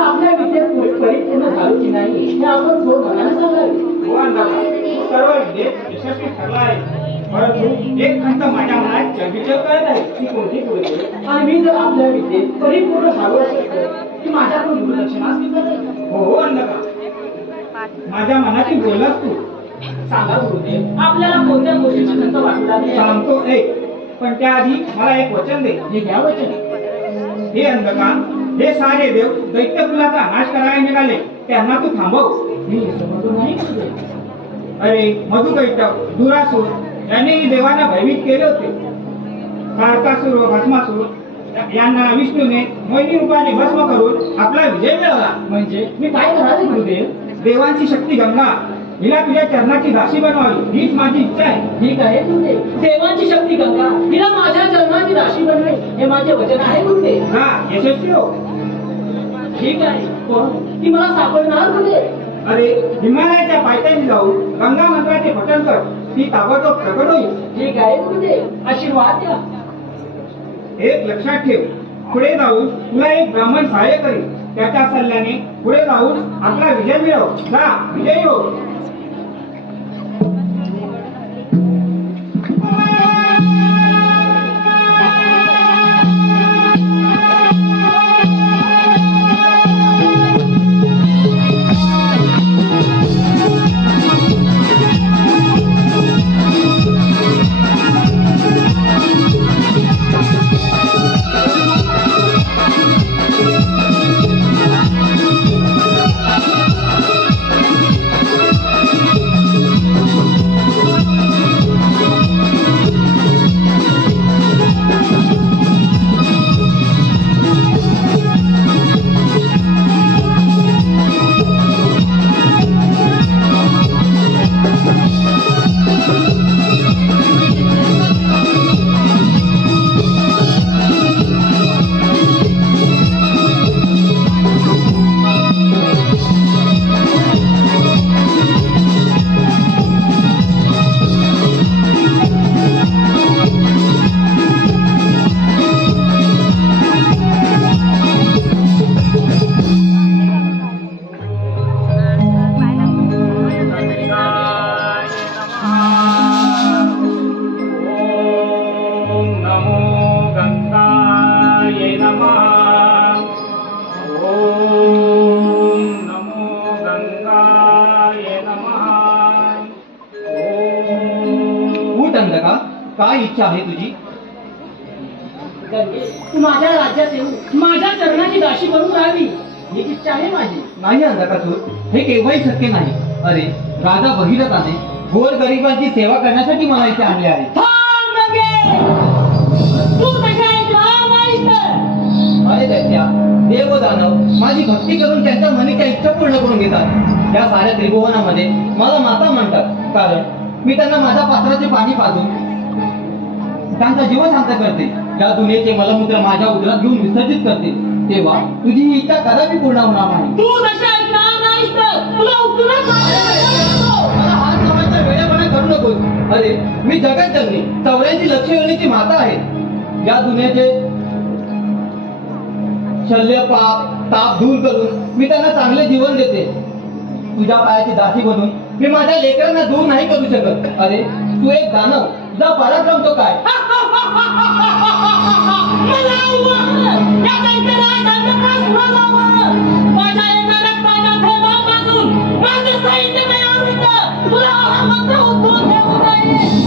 आपल्या विद्येत परिपूर्ण झालो की नाही हे आपण दोन मनाने सांगावे. सर्व विद्येत यशस्वी ठरला आहे, परंतु एक खंत माझ्या मनात चळबिचळ करत आहे ती कोणती पुढे. आणि मी जर आपल्या विद्येत परिपूर्ण झालो असेल तर की माझ्याकडून दुर्लक्षणास केलं. हो अंधका, माझ्या मनातील बोललास तू. सांगा गुरुदेव, आपल्याला कोणत्या गोष्टीची खंत वाटू लागली? सांगतो ऐक, पण त्याआधी मला एक वचन दे. हे घ्या वचन. हे अंधका, हे सारे देव दैत्य कुलाचा नाश करायला निघाले, त्यांना तू थांबव. मी हे समजून नाही गुरुदेव. अरे मधुकैटभ, दुरासूर यांनी देवांना भयभीत केले होते. तारकासूर व भस्मासूर यांना विष्णूने मोहिनी रूपाने भस्म करून आपला विजय मिळवला. म्हणजे मी काय करावे गुरुदेव? देवांची शक्ती गंगा हिला तुझ्या चरणाची दासी बनवावी हीच माझी इच्छा आहे. ठीक आहे गुरुदेव. देवांची शक्ती गंगा हिला माझ्या चरणाची राशी बनवे हे माझे वचन आहे गुरुदेव. हा, यशस्वी हो. ठीक आहे, पण ती मला सापडणार गुरुदेव? अरे हिमालयाच्या पायथ्याशी जाऊन गंगा मंत्राचे पठण कर, ती ताबडतोब प्रकट होईल. ठीक आहे गुरुदेव, आशीर्वाद द्या. एक लक्षात ठेव, पुढे जाऊन तुला एक ब्राह्मण सहाय्य करेल. त्याच्या सल्ल्याने पुढे जाऊन आपला विजय मिळव. जा, विजयी हो. काय इच्छा आहे तुझी? तू माझ्या राज्यात येऊन माझ्या चरणाची दासी बनून राहावी ही इच्छा आहे माझी. नाही अंधकासूर, हे केव्हाही शक्य नाही. अरे राजा भगीरथाने गोर गरिबांची सेवा करण्यासाठी मला इथे आणले आहे. अरे दैत्या, देव व दानव माझी भक्ती करून त्यांच्या मनाच्या इच्छा पूर्ण करून घेतात. या साऱ्या त्रिभुवनामध्ये मला माता म्हणतात, कारण मी त्यांना माझ्या पात्राचे पाणी पाजून त्यांचा जीव शांत करते. या दुनियेचे मलमूत्र माझ्या उदरात घेऊन विसर्जित करते. तेव्हा तुझी ही इच्छा कदापि पूर्ण होणार नाही. तू जशा ऐकणार नाहीस तर तुला उठूनच मला हात लावायचा वेळेपणा करू नकोस. अरे मी जगत जननी 84 लक्ष योनीची माता आहे. या दुनियेचे शल्य पाप ताप दूर करून मी त्यांना चांगले जीवन देते. तुझ्या पायाची दासी बनून मी माझ्या लेकरांना दूर नाही करू शकत. अरे तू एक दानव, तुझा पराक्रम तो काय?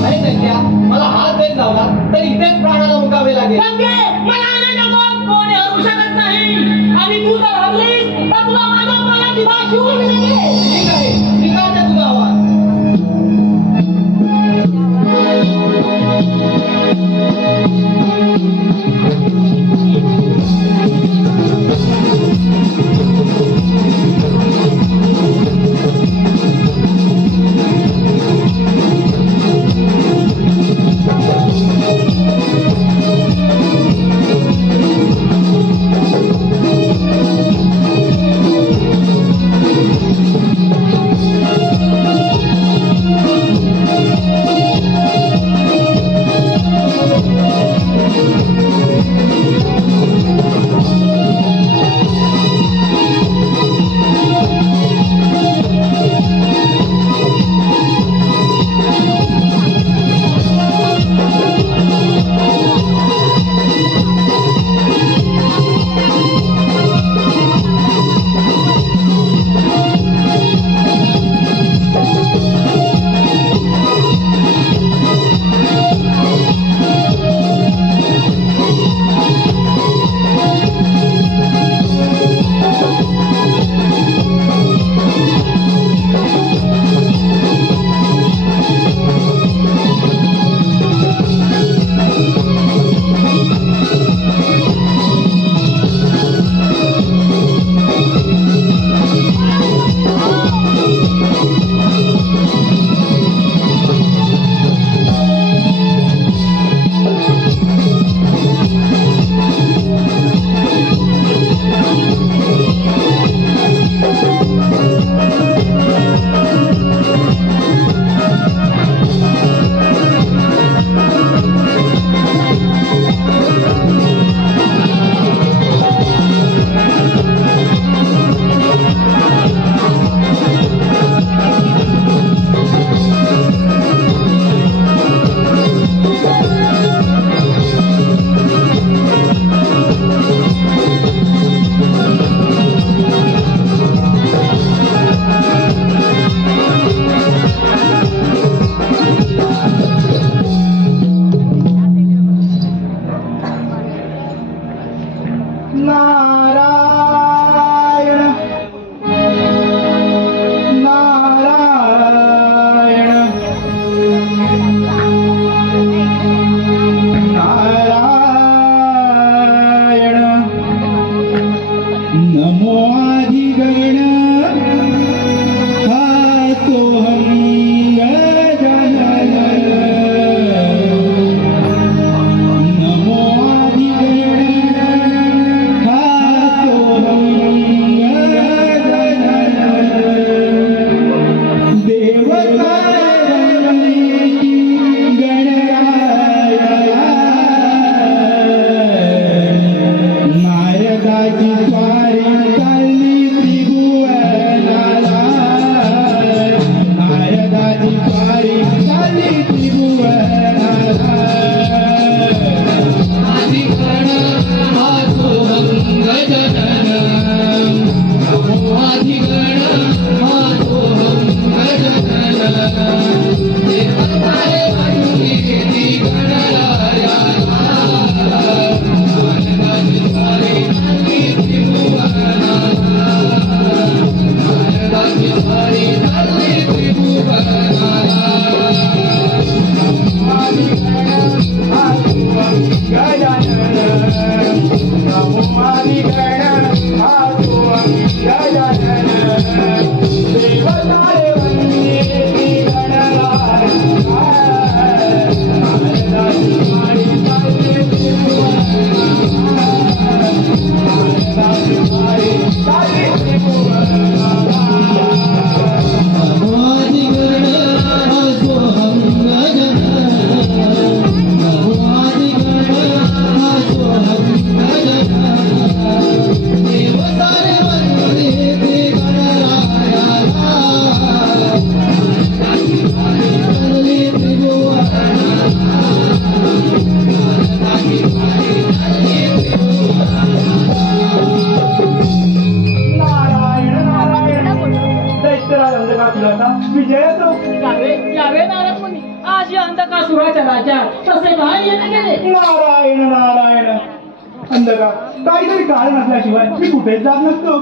अरे दैत्या, मला हात देत लावला तर इथेच प्राणाला मुकावे लागेल. आणि तू जर हरलीस तर तुला माझ्या पायाची दासी उभी ठीक आहे, स्वीकारते तुझा आवाज. तुला आता विजय असो. यावे नारद मुनी, आज या अंधकासुराच्या राज्यात तसे काय येणे गेले? नारायण नारायण. अंधका काहीतरी कारण असल्याशिवाय मी कुठेच जात नसतो.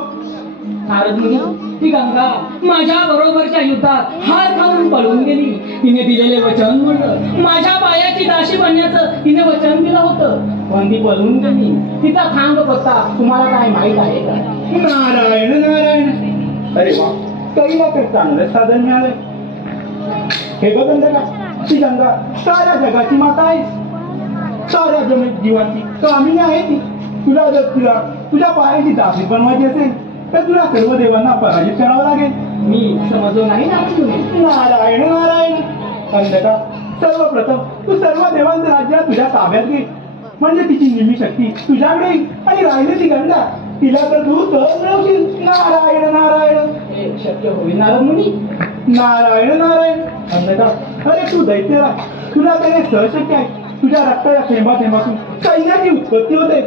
नारद मुनी, ती गंगा माझ्या बरोबरच्या युद्धात हार खाऊन पळून गेली. तिने दिलेले वचन म्हणलं, माझ्या पायाची दाशी बनण्याचं तिने वचन दिलं होतं, पण ती पळून गेली. तिचा थांग पत्ता तुम्हाला काय माहित आहे का? नारायण नारायण. अरे वा, कैला तर चांगलं साधन मिळालंय. हे बघ अंधका, ती गंगा साऱ्या जगाची माता आहे. साऱ्या जीवाची कामिनी आहे ती. तुला जर तुझ्या पायाची दासी बनवायची असेल तर तुला सर्व देवांना पराजित करावं लागेल. मी समजलो नाही ना तुम्ही. नारायण नारायण. अंधका, सर्वप्रथम तू सर्व देवांचं राज्य तुझ्या ताब्यात घे, म्हणजे तिची निम्मी शक्ती तुझ्याकडे येईल आणि राहिली ती गंगा तिला तर तू सहज मिळवशील. नारायण नारायण. हे शक्य होईल नारद मुनी? नारायण नारायण. अंधका, अरे तू दैत्यरा, तुला त्याने सहज शक्य आहे. तुझ्या रक्ताच्या थेंबा थेंबातून सैन्याची उत्पत्ती होते.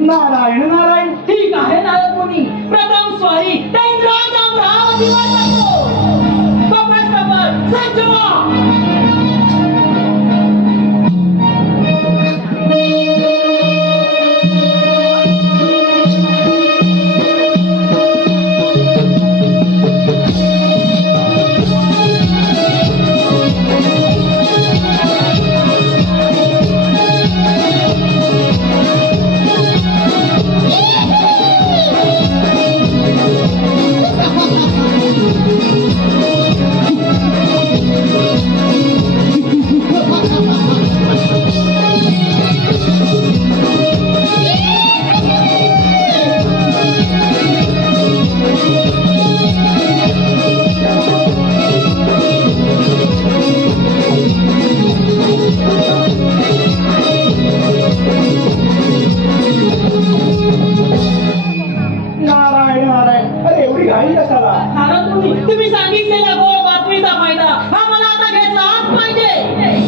नारायण नारायण. ठीक आहे नारद मुनी, प्रथम स्वारी त्या इंद्राच्या अमरावतीवर जातो. कपट कपट सज्ज व्हा. नारायण नारायण. अरे एवढी घाई कशाला? नारद मुनी, तुम्ही सांगितलेल्या गोड बातमीचा फायदा हा मला आता घेतलाच पाहिजे.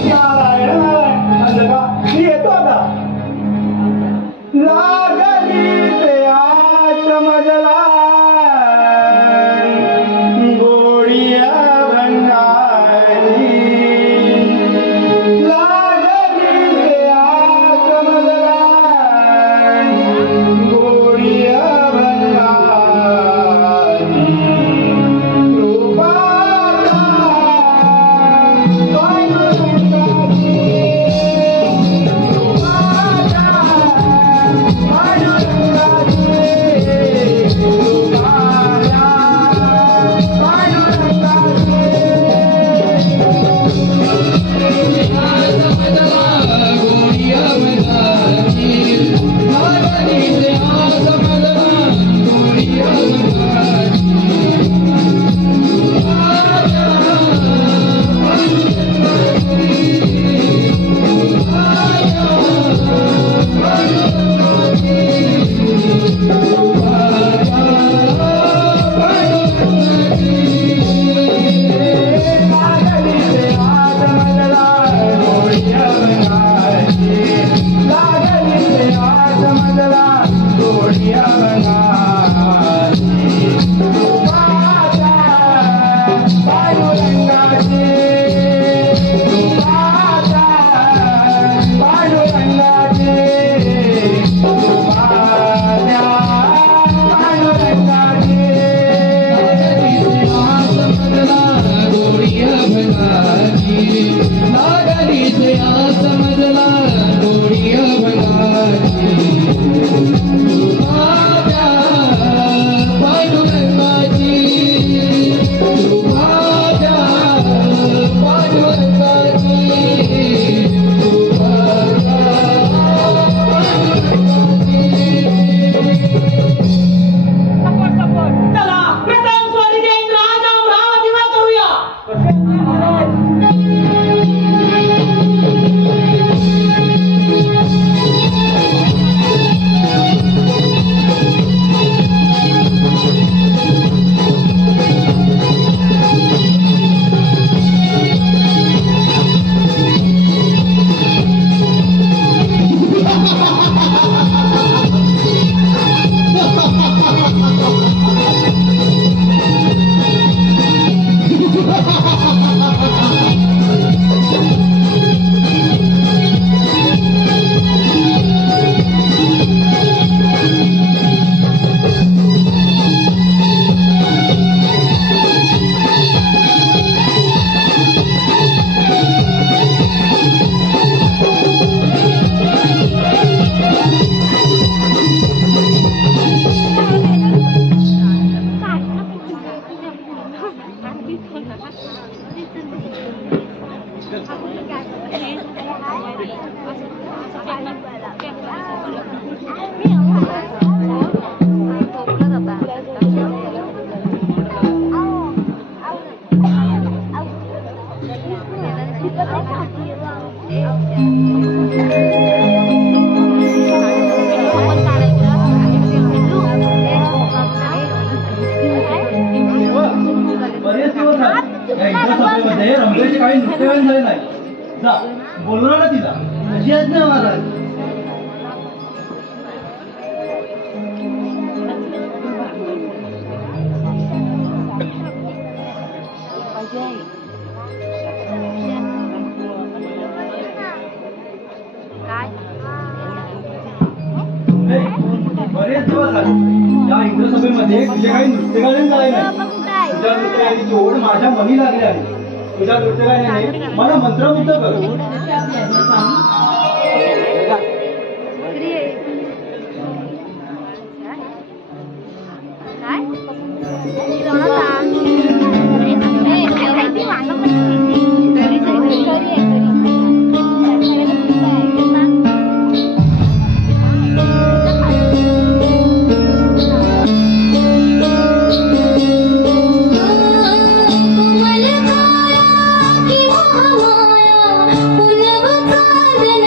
नारायण नारायण. अंधका, मी येतो आता. लागली ते आज समजला गोडिया भंगारी. लागली ते आज समजला गोडिया भंगारी. रूपाचा या इंद्रसभेमध्ये रंगेचे काही नृत्यगान झाले नाही. जा बोलवणार ना तिला. अशी आज्ञा महाराज. बरेच दिवस झाले या इंद्रसभेमध्ये तुझे काही नृत्यगायन झाले नाही. तुझ्या नृत्यगायनाची ओढ माझ्या मनी लागली आहे. तुझ्या नृत्यगायनाने मला मंत्रमुग्ध कर. कोमल काया की महामाया पुनव साधन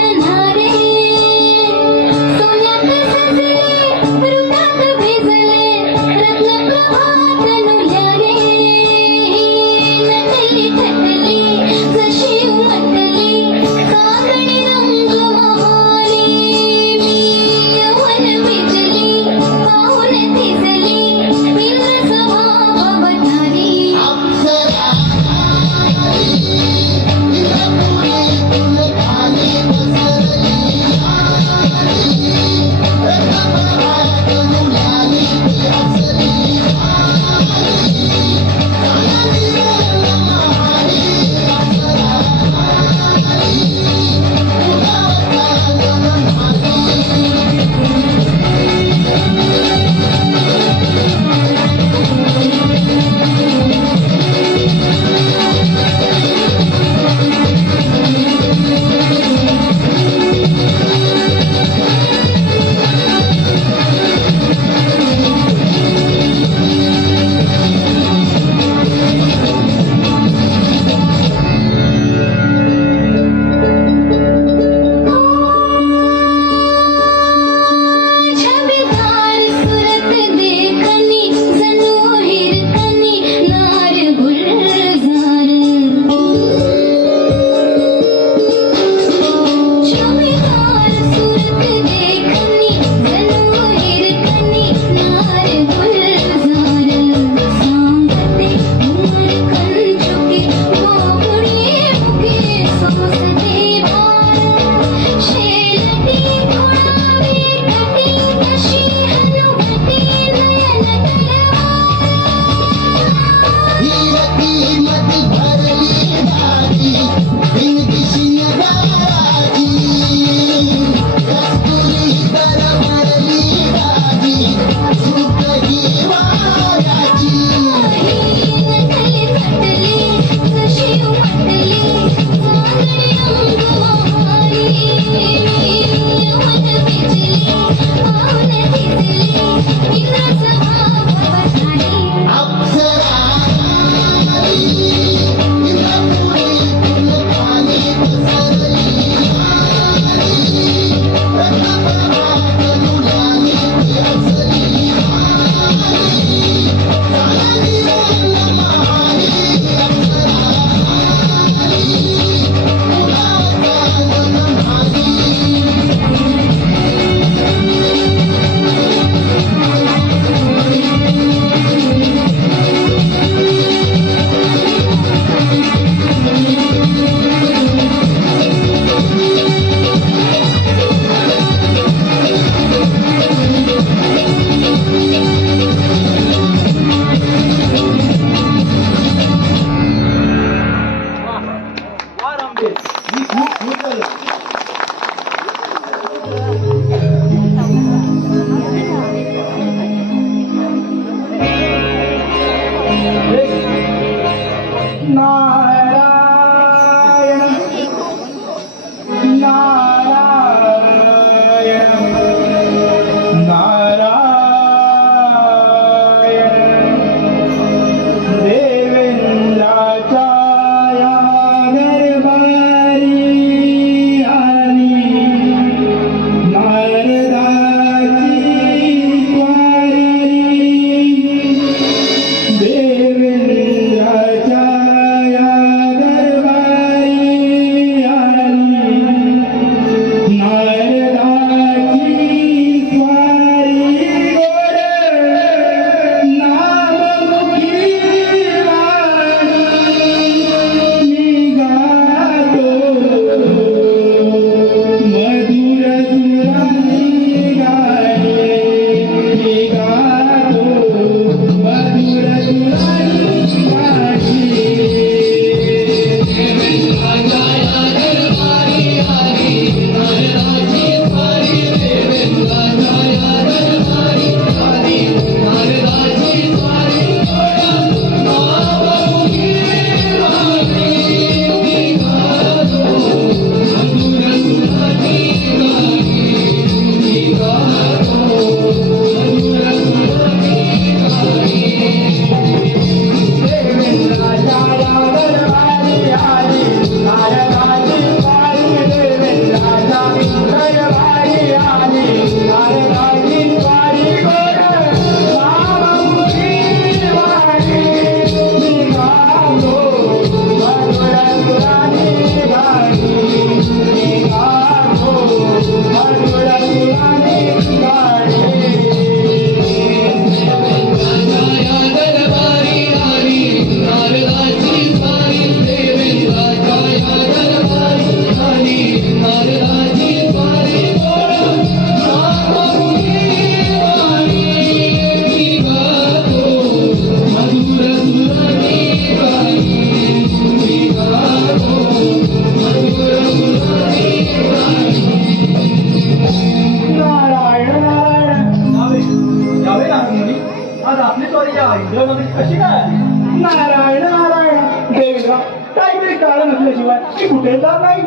कारण असल्याशिवाय मी कुठे जात नाही.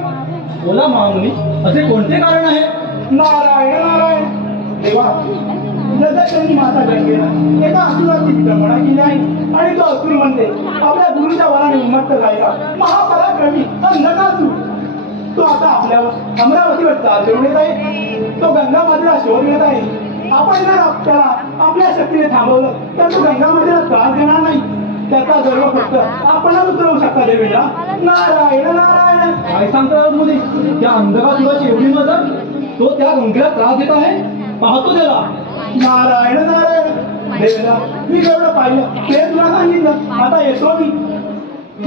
बोला महामुनी, असे कोणते कारण आहे? नारायण नारायण देवा, जसं त्यांनी माता गंगेला एका असुराची विडंबना केली आहे आणि तो असुर म्हणते आपल्या गुरुच्या वराने उन्मत्त झालेला महापराक्रमी अंधकासूर तो आता आपल्यावर अमरावतीवर चाल देऊन येत आहे. तो गंगा मातेला शोध घेत आहे. आपण जर त्याला आपल्या शक्तीने थांबवलं तर तो गंगा मातेला त्रास देणार नाही. त्याचा गर्व फक्त आपणच उतरवू शकता देवेंद्रा. नारायण नारायण. काय सांगता मुली, त्या अंधकासुराची एवढी मदत? तो त्या गंगेला त्रास देत आहे, पाहतो त्याला. नारायण नारायण. देवेंद्रा, मी जेवढं पाहिलं ते तुला सांगितलं, आता येतो मी.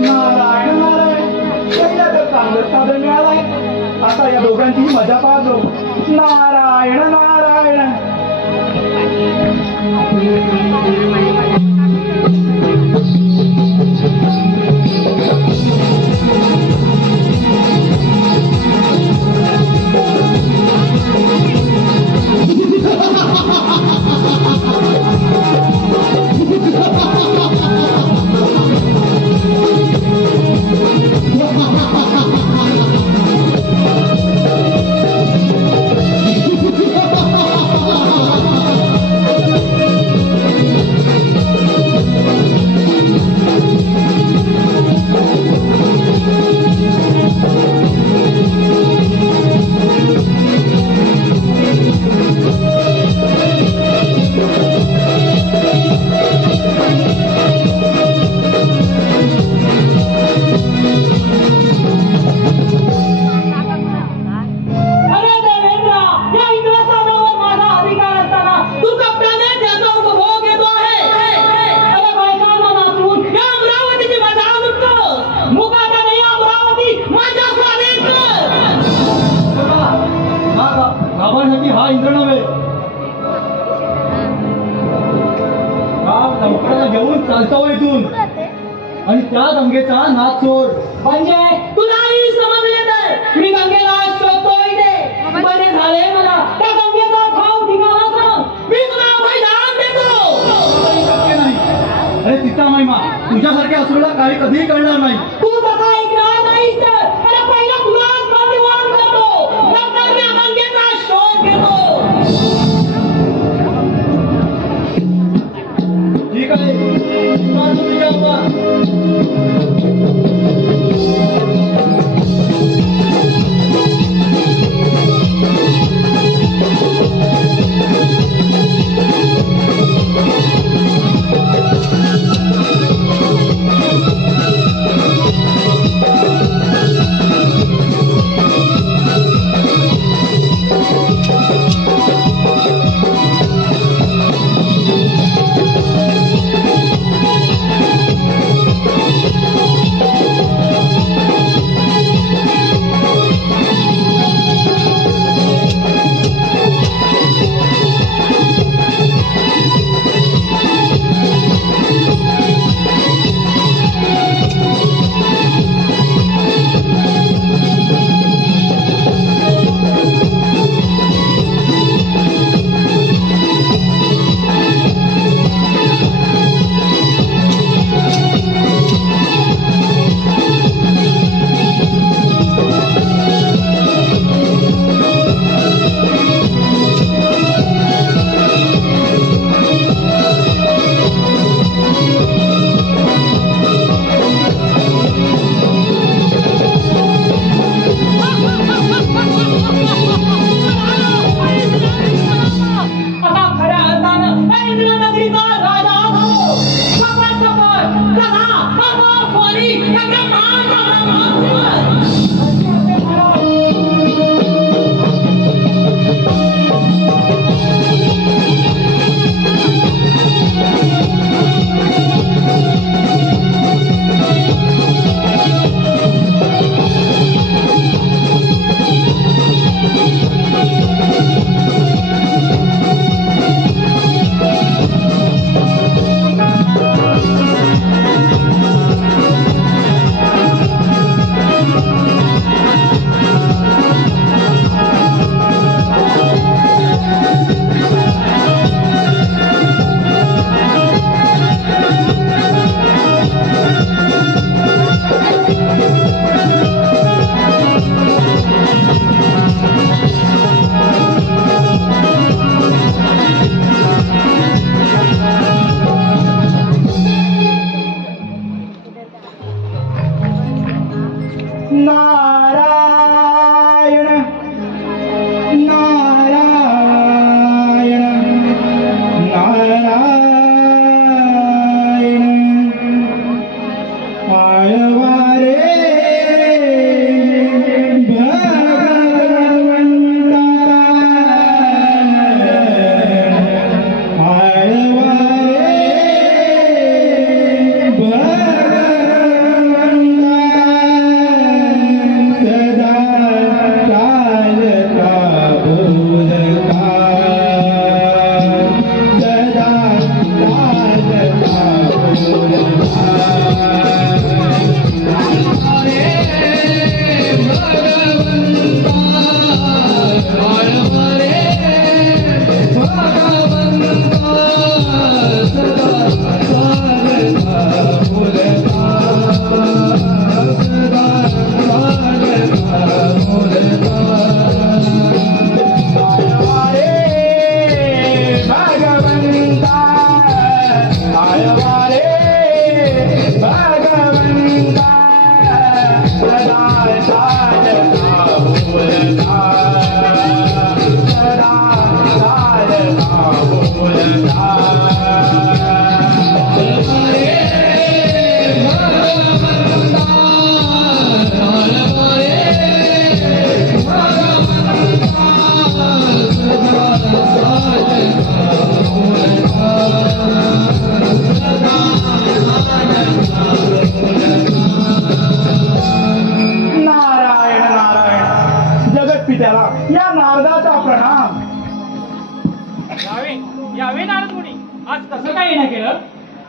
नारायण नारायण. पहिला तर चांगलं साधन मिळालंय, आता या दोघांची मजा पाहतो. नारायण नारायण. अरे देवेंद्रा, या इंद्रस्थानावर माझा अधिकार असताना तू कपटाने त्याचा उपभोग घेतो आहे. अरे बायकांना नाचवून या अमरावतीची मजा लुटतो. मुकाट्याने नाही अमरावती माझ्या स्वाधीन कर. गावासाठी हा इंद्र नव्हे. हा कंपड्याला घेऊन चालतो इथून आणि त्या गंगेचा नाच सोड. म्हणजे तुलाही समजले तर मी गंगेला शोधतोय ते. बरे झाले मला त्या गंगेचा ठाव ठिकाणा सांग. मी तुला बलिदान देतो. काही शक्य नाही. अरे तिचा महिमा तुझ्यासारख्या असुराला काही कधीही कळणार नाही. तू तसा ऐकणार नाहीस तर अरे पहिला तुलाच बलिदान करतो, नंतर मी गंगेचा शोध घेतो. ठीक आहे, मार तुझ्या आवाज.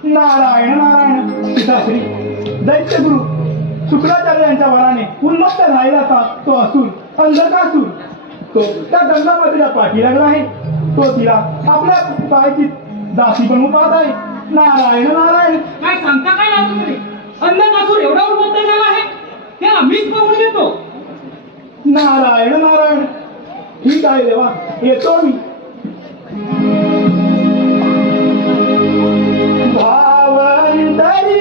नारायण नारायण. पिताश्री दैत्यगुरु शुक्राचार्य यांच्या वराने उन्मत्त राहिला होता तो असुर, अंधकासूर. तो त्या गंगामातेला पाठी लागला आहे. तो तिला आपल्या पायाची दासी बनवून पाहत आहे. नारायण नारायण. काय सांगता काय लागतो तुम्ही? अंधकासूर एवढा उन्मत्त झाला आहे त्याला मीच पाहून घेतो. नारायण नारायण. ठीक आहे देवा, येतो मी. भावंतरी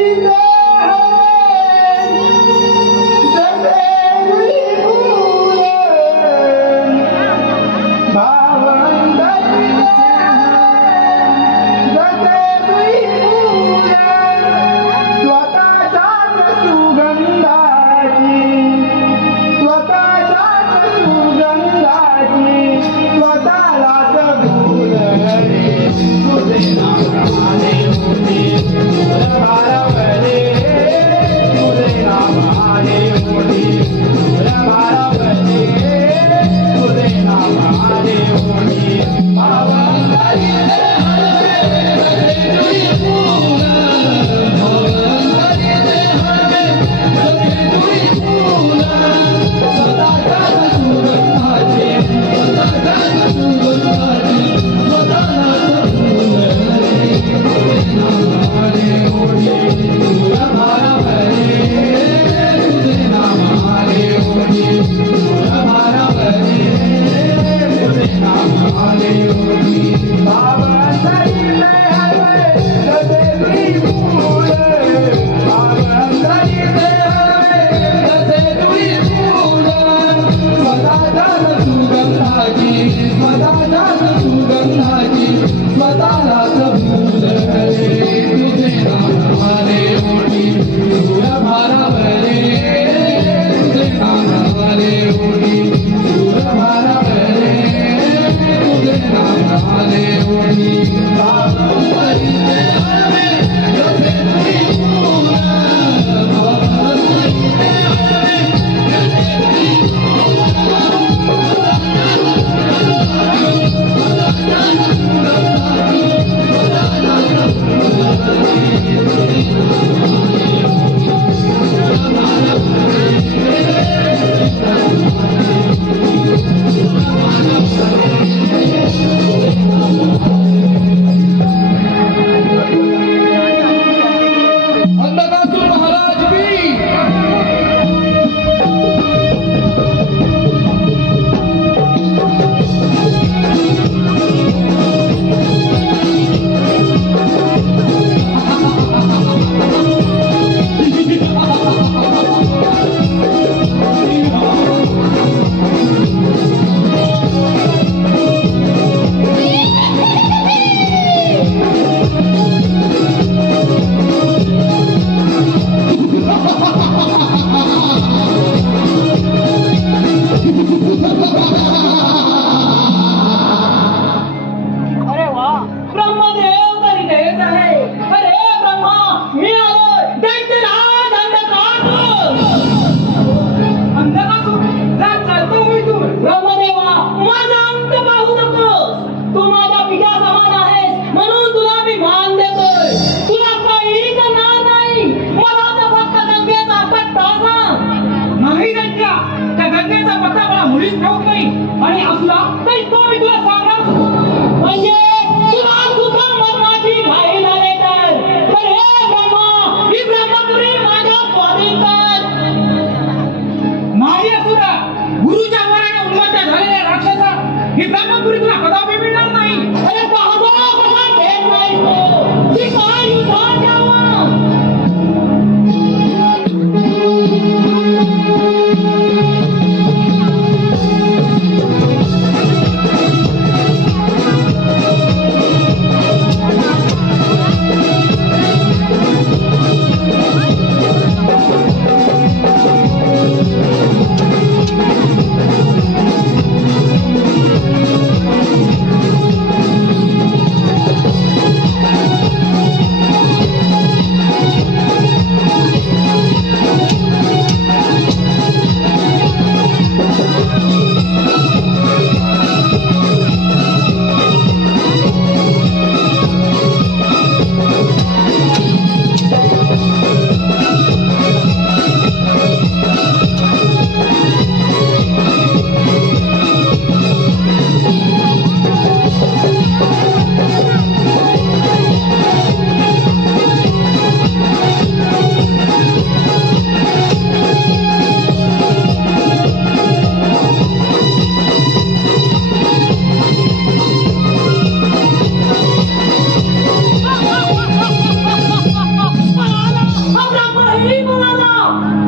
हरी बोलाला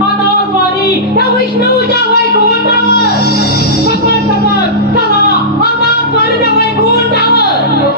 आता स्वारी त्या विष्णूच्या वैकुंठावर सपन सपन चला आता स्वारी त्या वैकुंठावर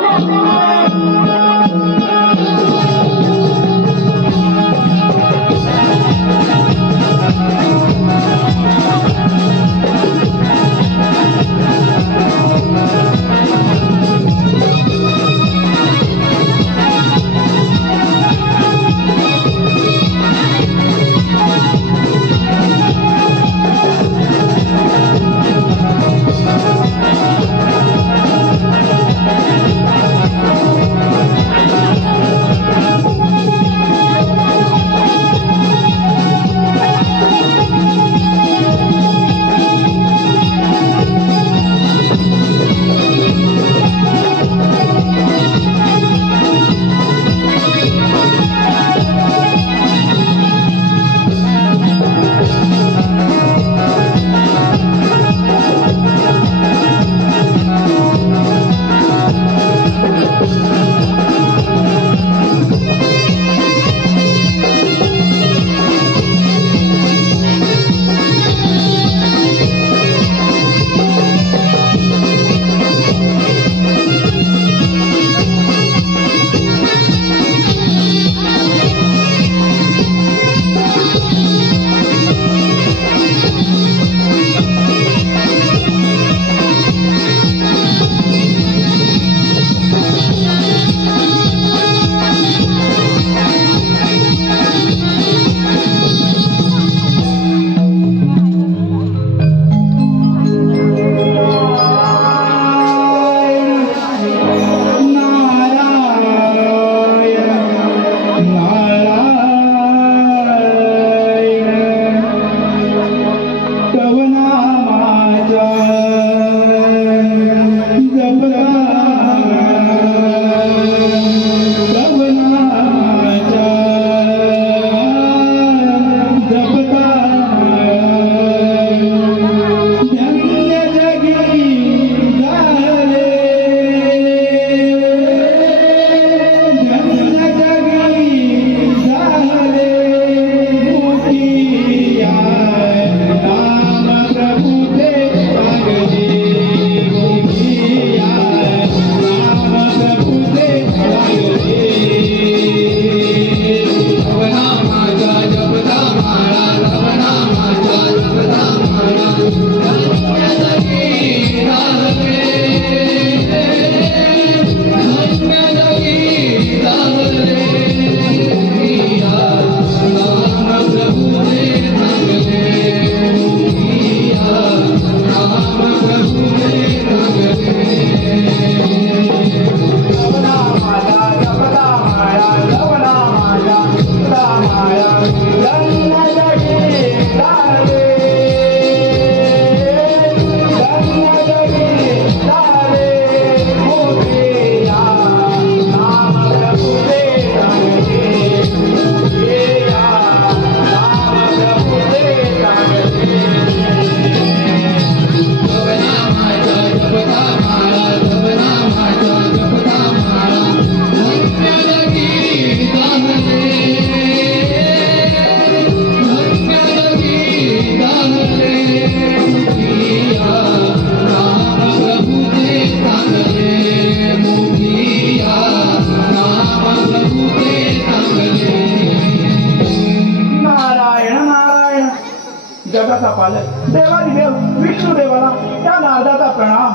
जगाचा पालक देवादिदेव विष्णू देवाला त्या नारदाचा प्रणाम.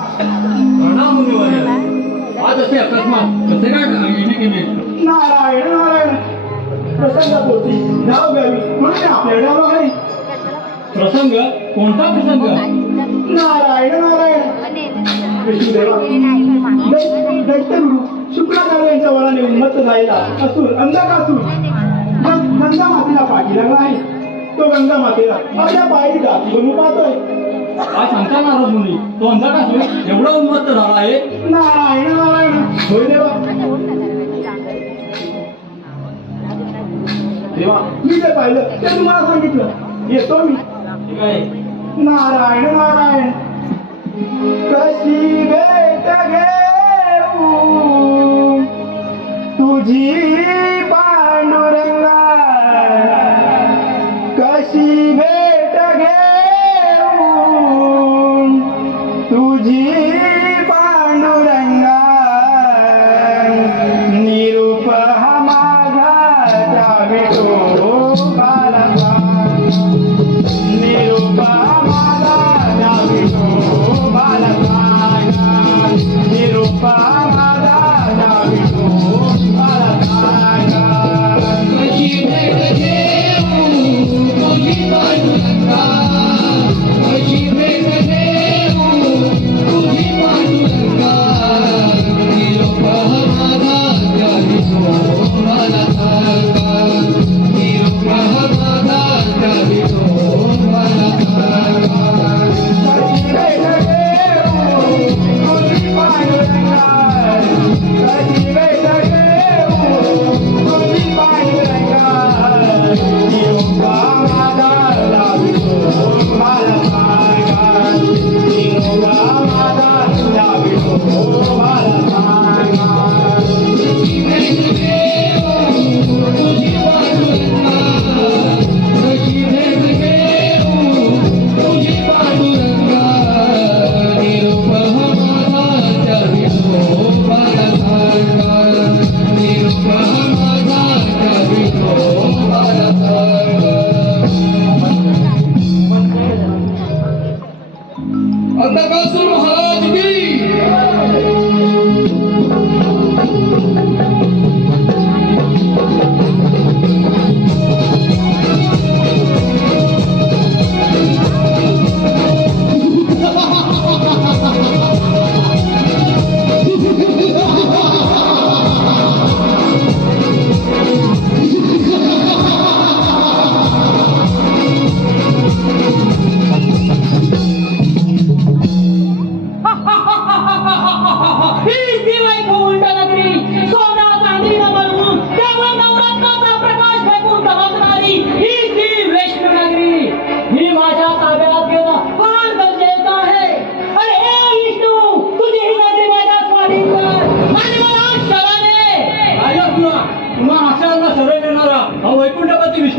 प्रणाम मुनिवर्य. आज असे अकस्मात कसे काय येणे केले? नारायण नारायण प्रसंगापोटी धाव घ्यावी म्हणून आपल्याकडे आलो आहे. प्रसंग? कोणता प्रसंग? नारायण नारायण विष्णुदेवा दैत्यगुरु शुक्राचार्य यांच्या वराने उन्मत्त झालेला असुर अंधकासूर गंगा मातेला पाठी लागला आहे. तो गंगा मातेला माझ्या पायी दासी बनवू पाहतोय. काय सांगता नारद मुनी? तो अंधकासूर एवढा उन्मत्त झाला आहे? नारायण नारायण होय देवा. देवा मी जे पाहिलं ते तुम्हाला सांगितलं. येतो मी. ठीक आहे. नारायण नारायण कशी भेट घेऊ तुझी पांडुरंगा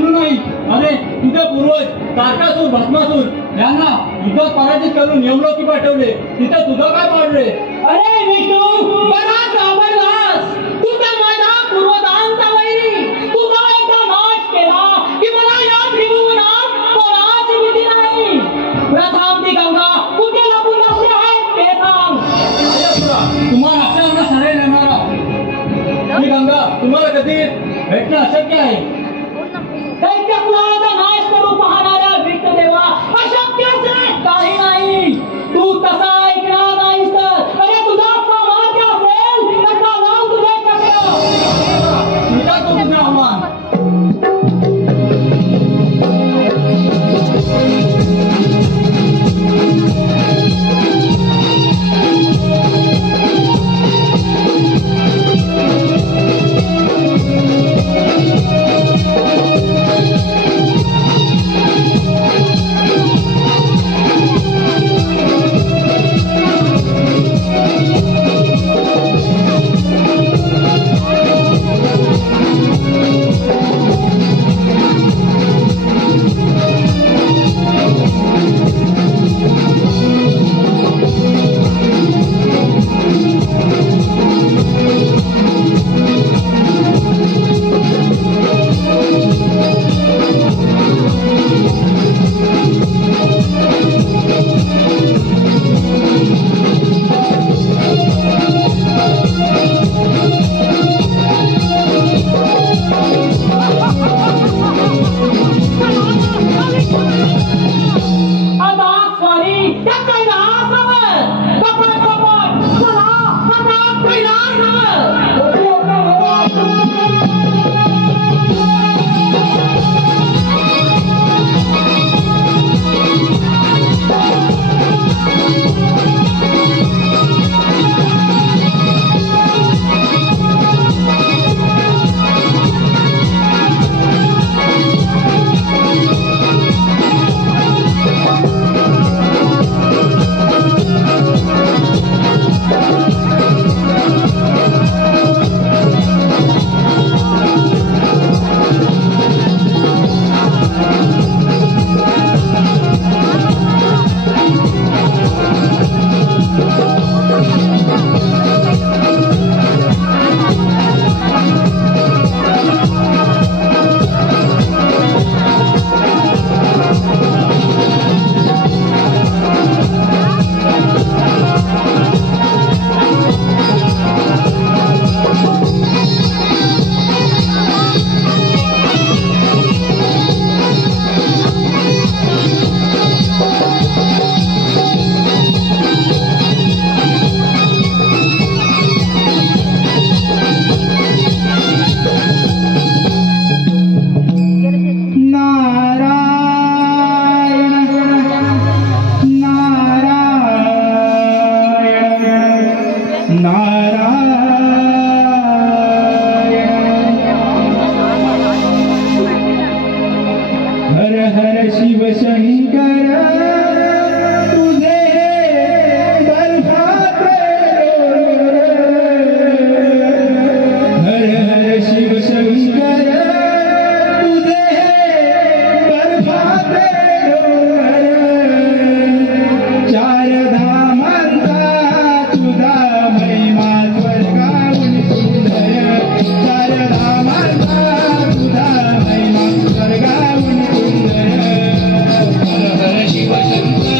विष्णू नाही. अरे तुझे पूर्वज तारकासूर भस्मासूर यांना युद्धात पराजित करून यमलोकी पाठवले. तिथे तुझं काय पाडले? अरे विष्णू बराच आवडलास. तू तर माझा पूर्वजांचा वैरी. तुझा एकदा नाश केला की मला या त्रिभुवनात कोणाची भीती नाही. प्रथम ती गंगा कुठे लपून बसली आहे ते सांग. तुम्हाला अक्षरांना सरळ येणारा ही गंगा तुम्हाला कधी भेटणं अशक्य आहे. दैत्य कुळाचा नाश करू पाहणाऱ्या विष्णुदेवा अशक्यच काही नाही. तू तसा ऐकणार नाहीस तर अरे तुझा सामर्थ्य असेल तर चालव तुझे चक्र. स्वीकारतो तुझे आव्हान. आता स्वारी त्या कैलासावर कपट कपट चला आता कैलासावर. हर हर शिव शंकर तुझे बर्फाचे हर हर शिव शंकर तुझे बर्फाचे चार धामांचा तुझा महिमा स्वर्गाहून सुंदर चार धामांचा तुझा महिमा स्वर्गाहून सुंदर हर हर शिव शंकर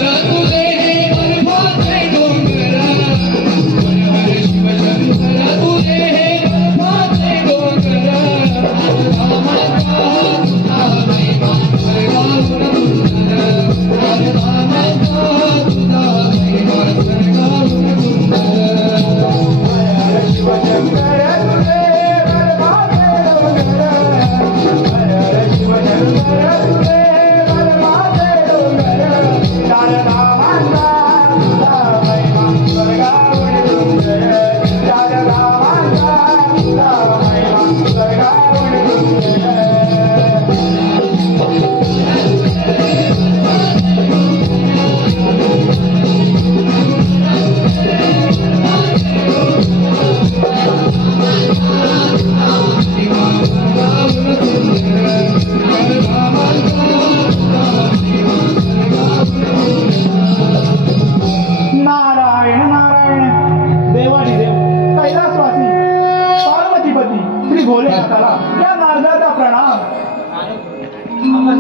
आपण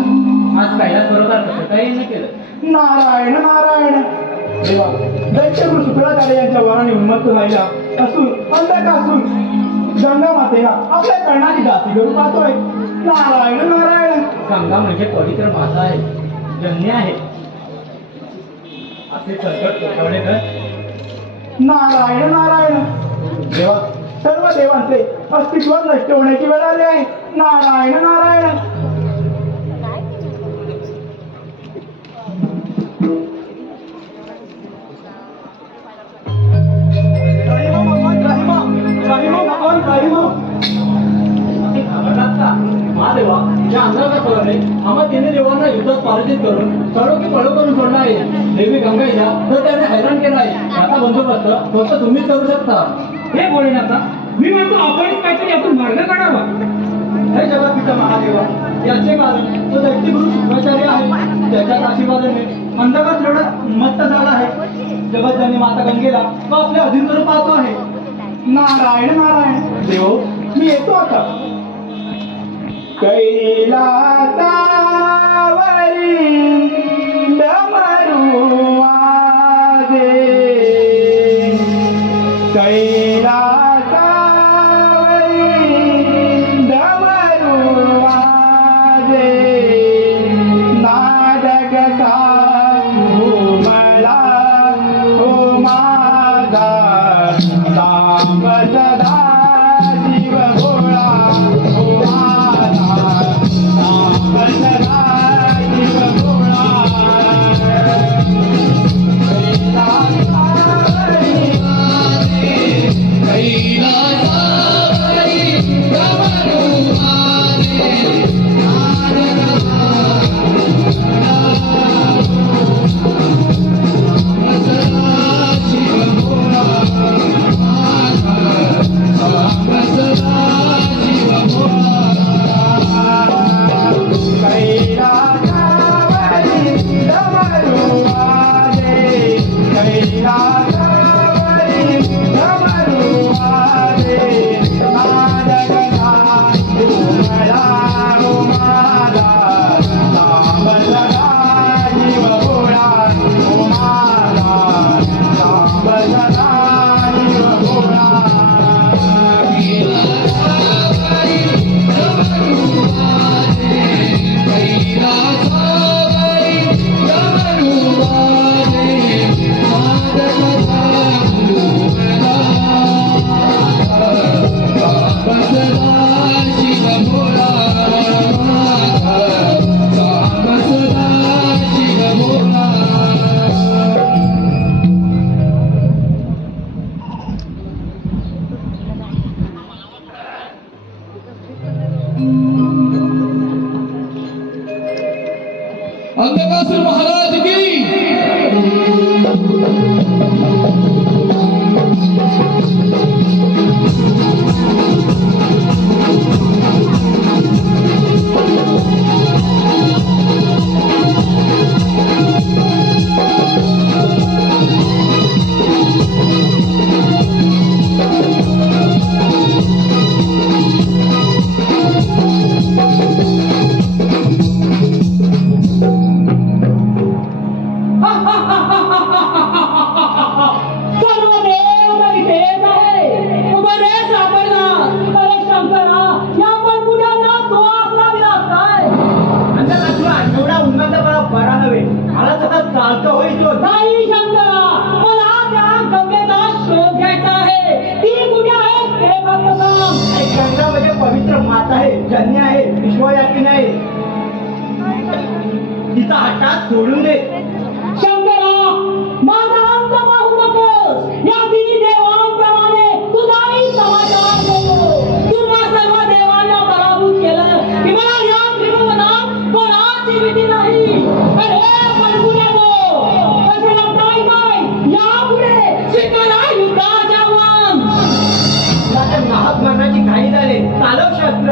आज कैलास बरोबर कसं काही नाही केलं. नारायण नारायण देवा दैत्यगुरु शुक्राचार्य यांच्या वराने उन्मत्त राहिला असून अंधक असून गंगा मातेला आपल्या कर्णाची दासी करून पाहतोय. नारायण नारायण. गंगा म्हणजे पवित्र माता आहे, जन्य आहे. असे संकट कोसळले तर नारायण नारायण. देवा सर्व देवांचे अस्तित्व नष्ट होण्याची वेळ आली आहे. नारायण नारायण. राहिमा भगवान राहिमा, राहिमा भगवान राहिमा. असे घाबरतात का? महादेवा या अंधारात सोडले आम्हा तिन्ही देवांना युद्धात पराजित करून सर्व की पळो करून सोडला आहे. देवी गंगाईला तर त्याने हैराण केला आहे. आता बंदोबस्त फक्त तुम्हीच करू शकता. हे बोले ना मी म्हणतो आपणच काहीतरी यातून मार्ग काढावा. हे जगतपिता महादेवा, याचे कारण तो दैत्यगुरु शुक्राचार्य आहे. त्याच्याच आशीर्वादाने अंधकार तेवढा मत्त झाला आहे. जगत ज्याने माता गंगेला तो आपल्या अधीन करून पाहतो आहे. नारायण नारायण. देव मी येतो आता. कैलासावरी डमरू वाजे, कैलासावरी डमरू वाजे, नादक घुमला हो माझा सांब सदा शिव भोळा हो माझा सांब सदा शिव भोळा. अंधकासुर महाराज की सर्व देव इथेच आहे. उभं रे सापडला. अरे शंकरा, या बलबुड्यांना तो असला विलास काय? एवढा उन्नतपणा बरा नव्हे. मला तसा चालतो होईल तो. नाही शंकरा, मला त्या गंगेचा शोध घ्यायचा आहे. ती कुठे आहे ते फक्त सांग. गंगा म्हणजे पवित्र माता आहे, जन्य आहे, विश्वव्यापी आहे. तिचा हट्टात सोडून दे. शंकरा, माझा अंत पाहू नकोस. या तिन्ही देवांप्रमाणे तुझाही समाचार देतो. तुम्हा सर्व देवांना पराभूत केलं की मला या त्रिभुवनात कोणाची भीती नाही. अरे बलबुड्यानो, कसं लपताय काय? यापुढे स्वीकारा युद्धाचे आव्हान. आता नाहक मरणाची घाई झाले. चालव शस्त्र.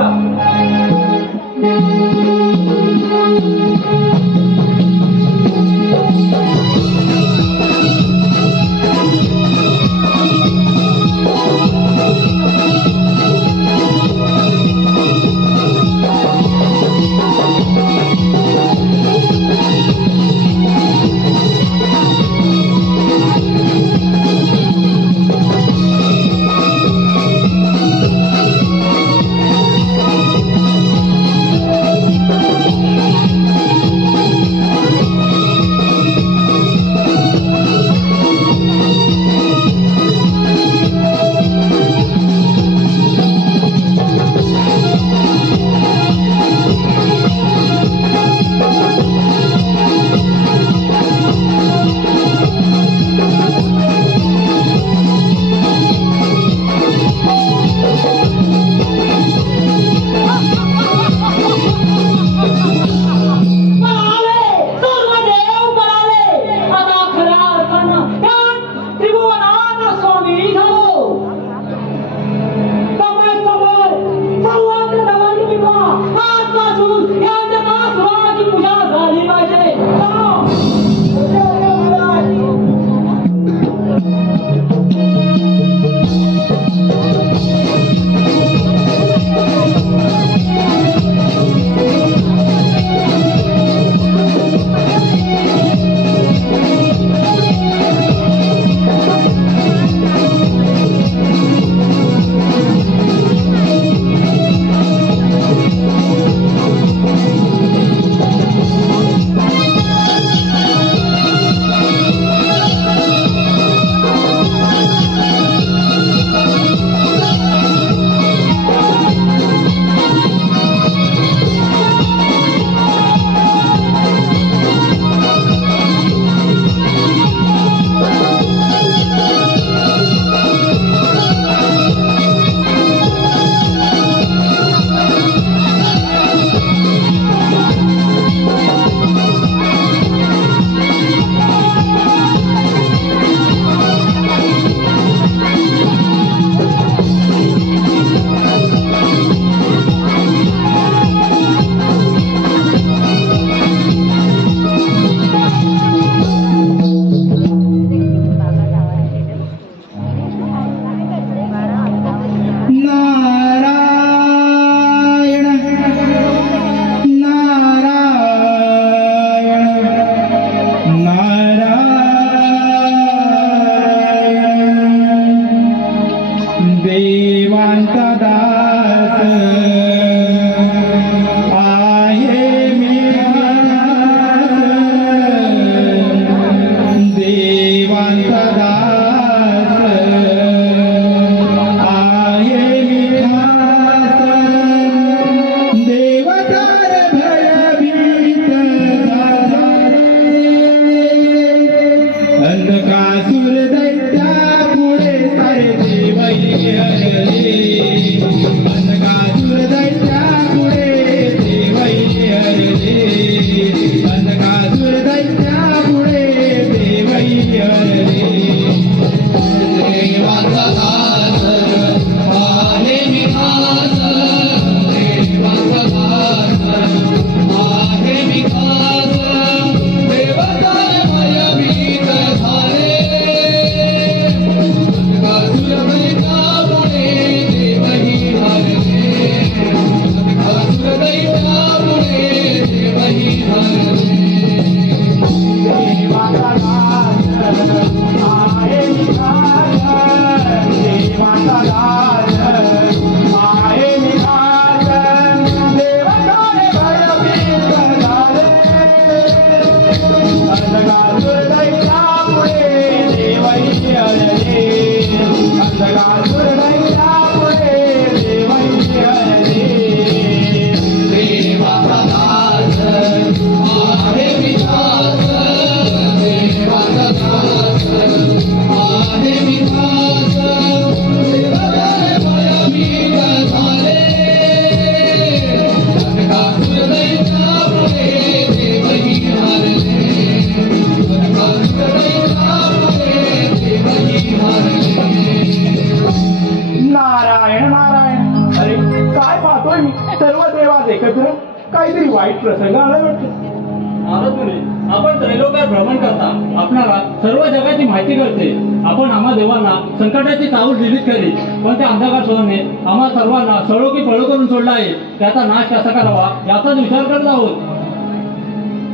काहीतरी वाईट प्रसंग आला वाटतं. नारद मुनी, आपण त्रैलोक्यात भ्रमण करता आपणाला सर्व जगाची माहिती कळते. आपण आम्हा देवांना संकटाची चाहूल दिलीच करी, पण त्या अंधकार सोडणे आम्हा सर्वांना सळो की पळो करून सोडला आहे. त्याचा नाश कसा करावा याचाच विचार करत आहोत.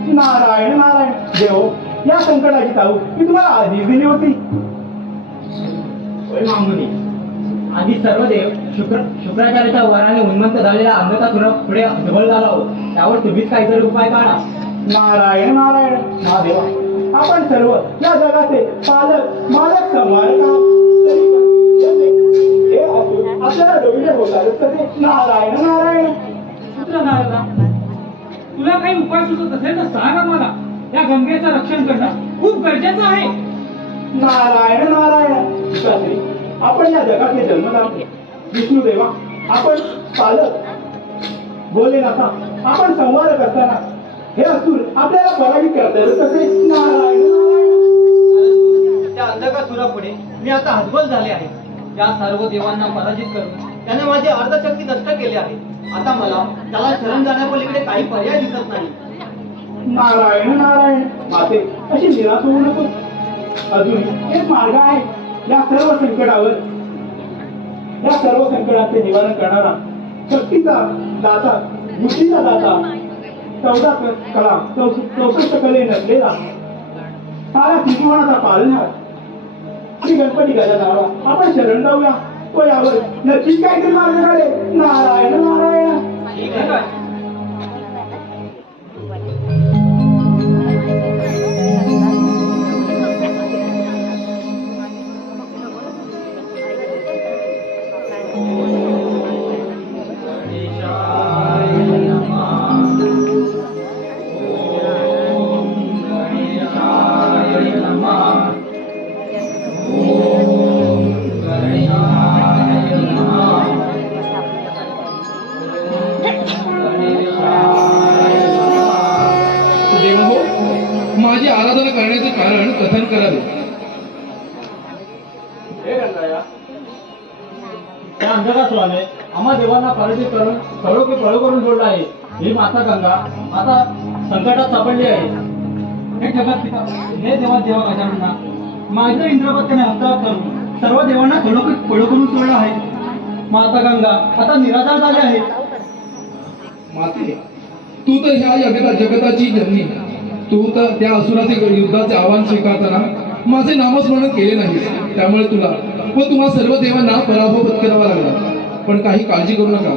नारायण नारायण देव, या संकटाची चाहूल मी तुम्हाला आधीच दिली होती. होय महामुनी, आधी सर्व देव शुक्राचार्याच्या वराने उन्मंत झालेला अंधकासुरा पुढे ढबळ झाला हो. त्यावर तुम्हीच काहीतरी उपाय काढा. नारायण नारायण महादेवा, आपण सर्व या जगाचे पालक मालक संहारक आहोत. तरी पण हे असून आपल्याला डोळे होतात तसे. नारायण नारायण. पुत्र नारदा, तुला काही उपाय सुचत असेल तर सांग मला. या गंगेचं रक्षण करणं खूप गरजेचं आहे. नारायण नारायण. शास्त्री, आपण या जगाचे जन्मदाते विष्णुदेवा, आपण पालक भोलेनाथा, आपण संवाद करताना हे असुर आपल्याला पराजित करता तसे. नारायण नारायण. त्या अंधकासुरापुढे मी आता हतबल झाले आहे. या सर्व देवांना पराजित करून त्याने माझी अर्धशक्ती नष्ट केली आहे. आता मला त्याला शरण जाण्यापलीकडे काही पर्याय दिसत नाही. नारायण नारायण. माते अशी निराश होऊ नको. अजून एक मार्ग आहे. या सर्व संकटाचे निवारण करणारा, शक्तीचा दाता, बुद्धीचा दाता, 14 कला 64 कले नसलेला, सारा त्रिभुवनाचा पालनहार श्री गणपती गजाननाला आपण शरण जाऊया. तो यावर नक्की काहीतरी मार्ग काढेल. नारायण नारायण. ठीक आहे. देवहो, माझी आराधना करण्याचे कारण कथन करावे. हे गंगाया, त्या अंधकासुराने आम्हा देवांना पराजित करून सळो की पळो करून सोडला आहे. ही माता गंगा आता संकटात सापडली आहे. हे जगात पिता, हे देवा गजानना, माझं इंद्रपत्याने हस्तगत करून सर्व देवांना पळो करून सोडलं आहे. माता गंगा आता निराधार झाली आहे. माते, तू तर ह्या जगताची जननी. तू तर त्या असुराचे युद्धाचे आव्हान स्वीकारताना माझे नामस्मरण केले नाही. त्यामुळे तुला व तुम्हा सर्व देवांना पराभव पत्करावा लागला. पण काही काळजी करू नका,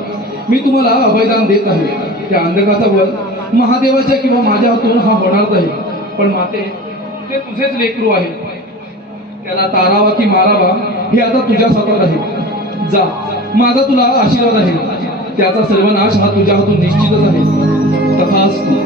मी तुम्हाला अभयदान देत आहे. त्या अंधकाचा वध महादेवाच्या किंवा माझ्या हातून हा होणार नाही. पण माते, ते तुझेच लेकरू आहे. त्याला तारावा की मारावा हे आता तुझ्या हातात आहे. जा, माझा तुला आशीर्वाद आहे. त्याचा सर्वनाश हा तुझ्या हातून निश्चितच आहे. तथास्तु.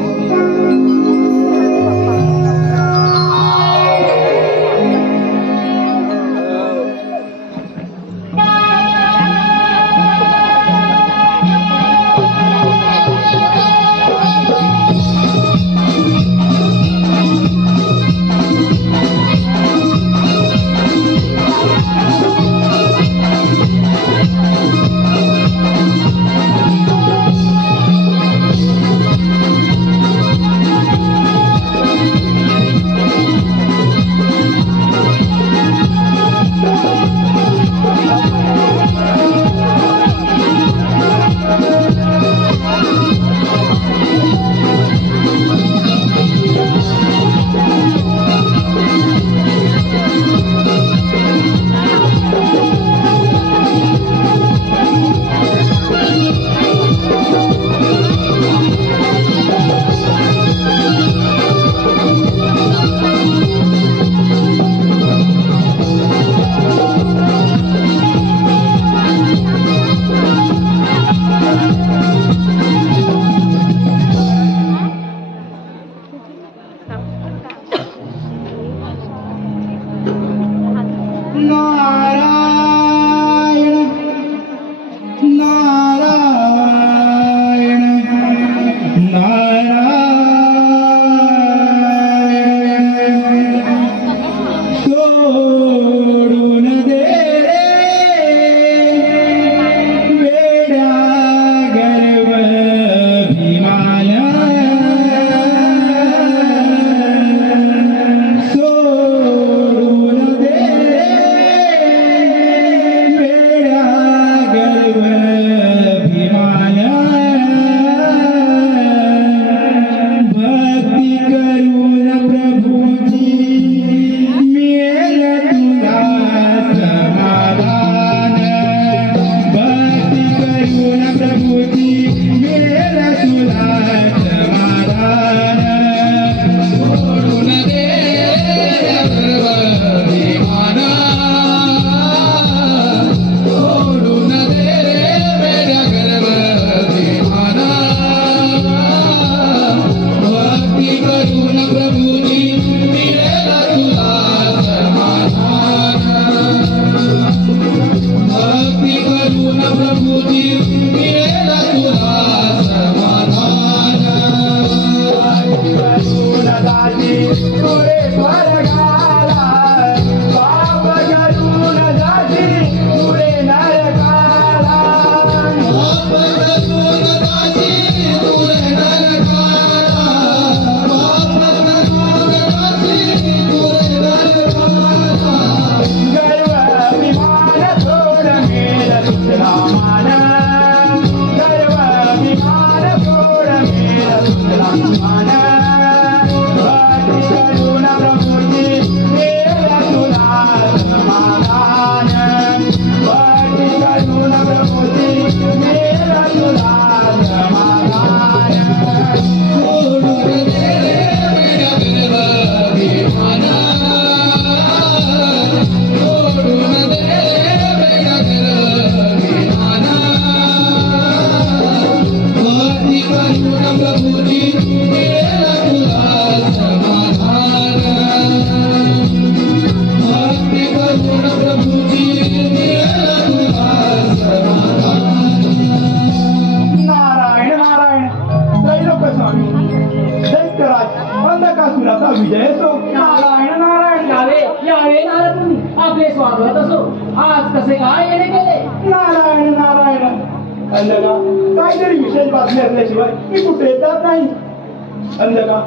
पुढे स्वर्गाला पाप करून जाशी पुढे नरकाला गर्व अभिमान सोड मेल तुझला मान गर्व अभिमान सोड मेल तुझला मान भक्ती करून प्रभूची मेल तुला समाधान भक्ती करून प्रभूची मेल तुला समाधान नारायण नारायण त्रैलोक स्वामी दैत्यराज अंधकासुराचा विजय असो नारायण नारायण यावे यावे नारद मुनी, आपले स्वागत असो. आज कसे काय येणे केले? नारायण नारायण अंधका काहीतरी विशेष बातमी असल्याशिवाय मी कुठे जात नाही. अंधका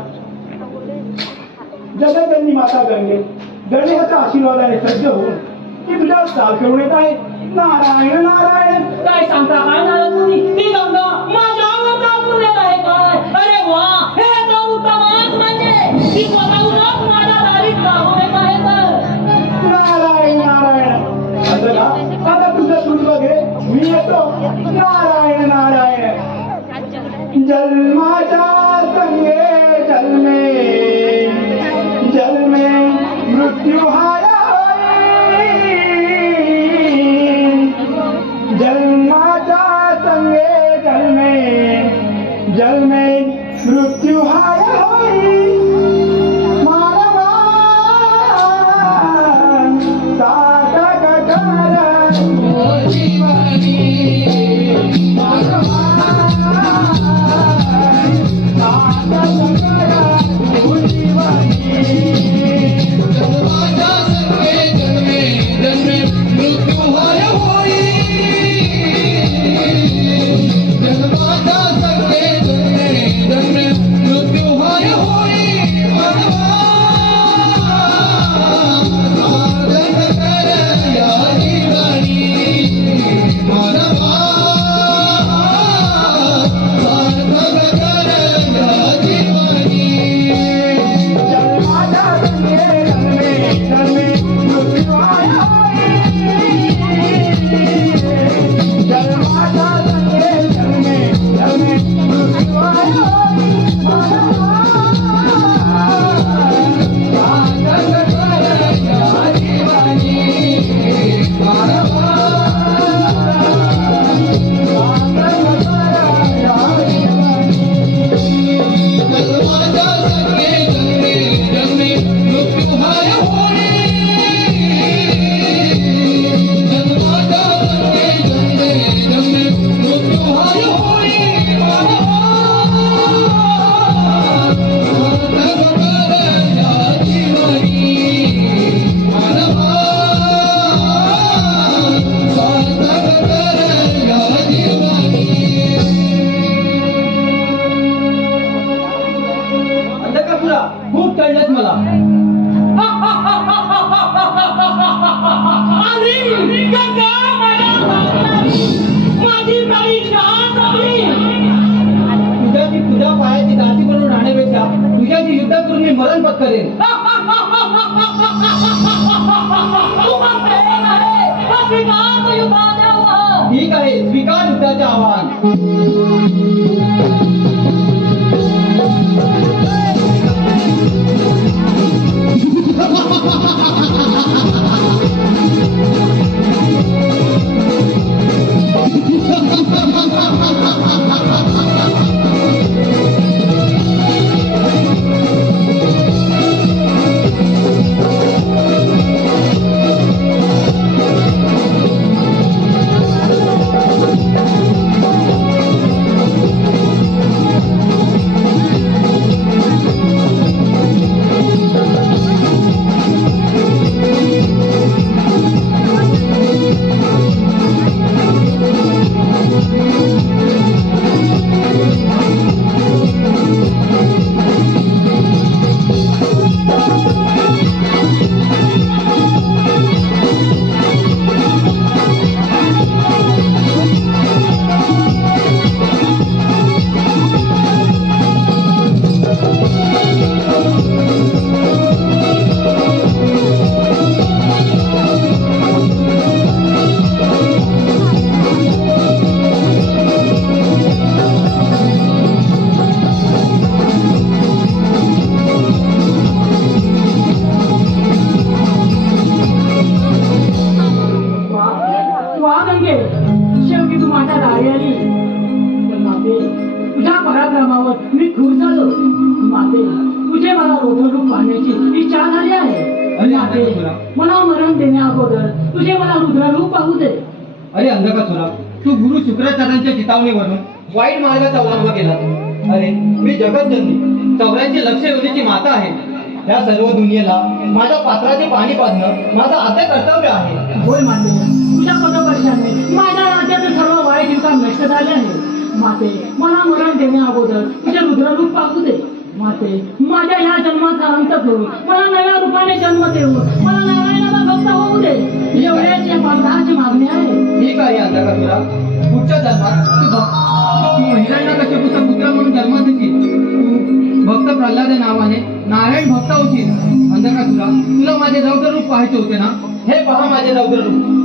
जगतजननी माता गंगे गणेशाच्या आशीर्वादाने सज्ज होऊन ती तुझ्या चाल करून येत आहे. नारायण नारायण काय सांगता काय नारद मुनी? ती गंगा माझ्यावर चालून येत आहे काय? अरे वा, हे तर उत्तमच. म्हणजे ती स्वतःहूनच माझ्या दारीत चालून येत आहे तर. नारायण नारायण अंधका आता तुझं सुरू वगैरे मी येतो. नारायण नारायण जन्माच्या संगे जन्मे जन्मे मृत्यू हाय जन्माच्या संगे जन्मे जन्मे मृत्यू हाय मानवा सार्थक कर जीवनी मानवा सार्थक कर जीवनी खूप कळलंच मला. अरे गंगा माझ्या दारात, माझी परीक्षा संपली. तुझ्या पायाची दासी बनून राहण्यापेक्षा तुझ्याशी युद्ध करून मी मरण पत्करेन. तू म्हणते आहे, स्वीकार युद्धाचे आव्हान. ठीक आहे, स्वीकार युद्धाचे आव्हान. पाहण्याची इच्छा झाली आहे. अरे, माते, अंधकासुरा. मला मरण देण्या अगोदर तुझे मला रुद्ररूप पाहू दे. अरे अंधकासुरा, तू गुरु शुक्राचार्यांच्या चितावणीवरून वाईट मार्गाचा अवलंब केला. अरे मी जगतजननी 84 योनीची माता आहे. या सर्व दुनियेला माझ्या पात्राचे पाणी पाजणं माझं आद्य कर्तव्य आहे. होय माते, तुझ्या पदपर्शाने माझ्या राज्याचे सर्व वाईट काम नष्ट झाले आहे. माते, मला मरण देण्या अगोदर तुझे रुद्ररूप पाहू दे. माते, माझ्या ह्या जन्माचा अंत करून मला नव्या रूपाने जन्म देऊन मला नारायणाचा भक्त होऊ दे. एवढ्याच या पात्राची मागणी आहे. ठीक आहे अंधकासुरा, पुढच्या जन्मात तू हिरण्यकश्यपूचा पुत्र म्हणून जन्म देशील. तू भक्त प्रल्हाद नावाने नारायण भक्त होशील. अंधकासुरा, तुला माझे रौद्र रूप पाहायचे होते ना? हे पहा माझे रौद्र रूप.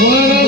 भगवाना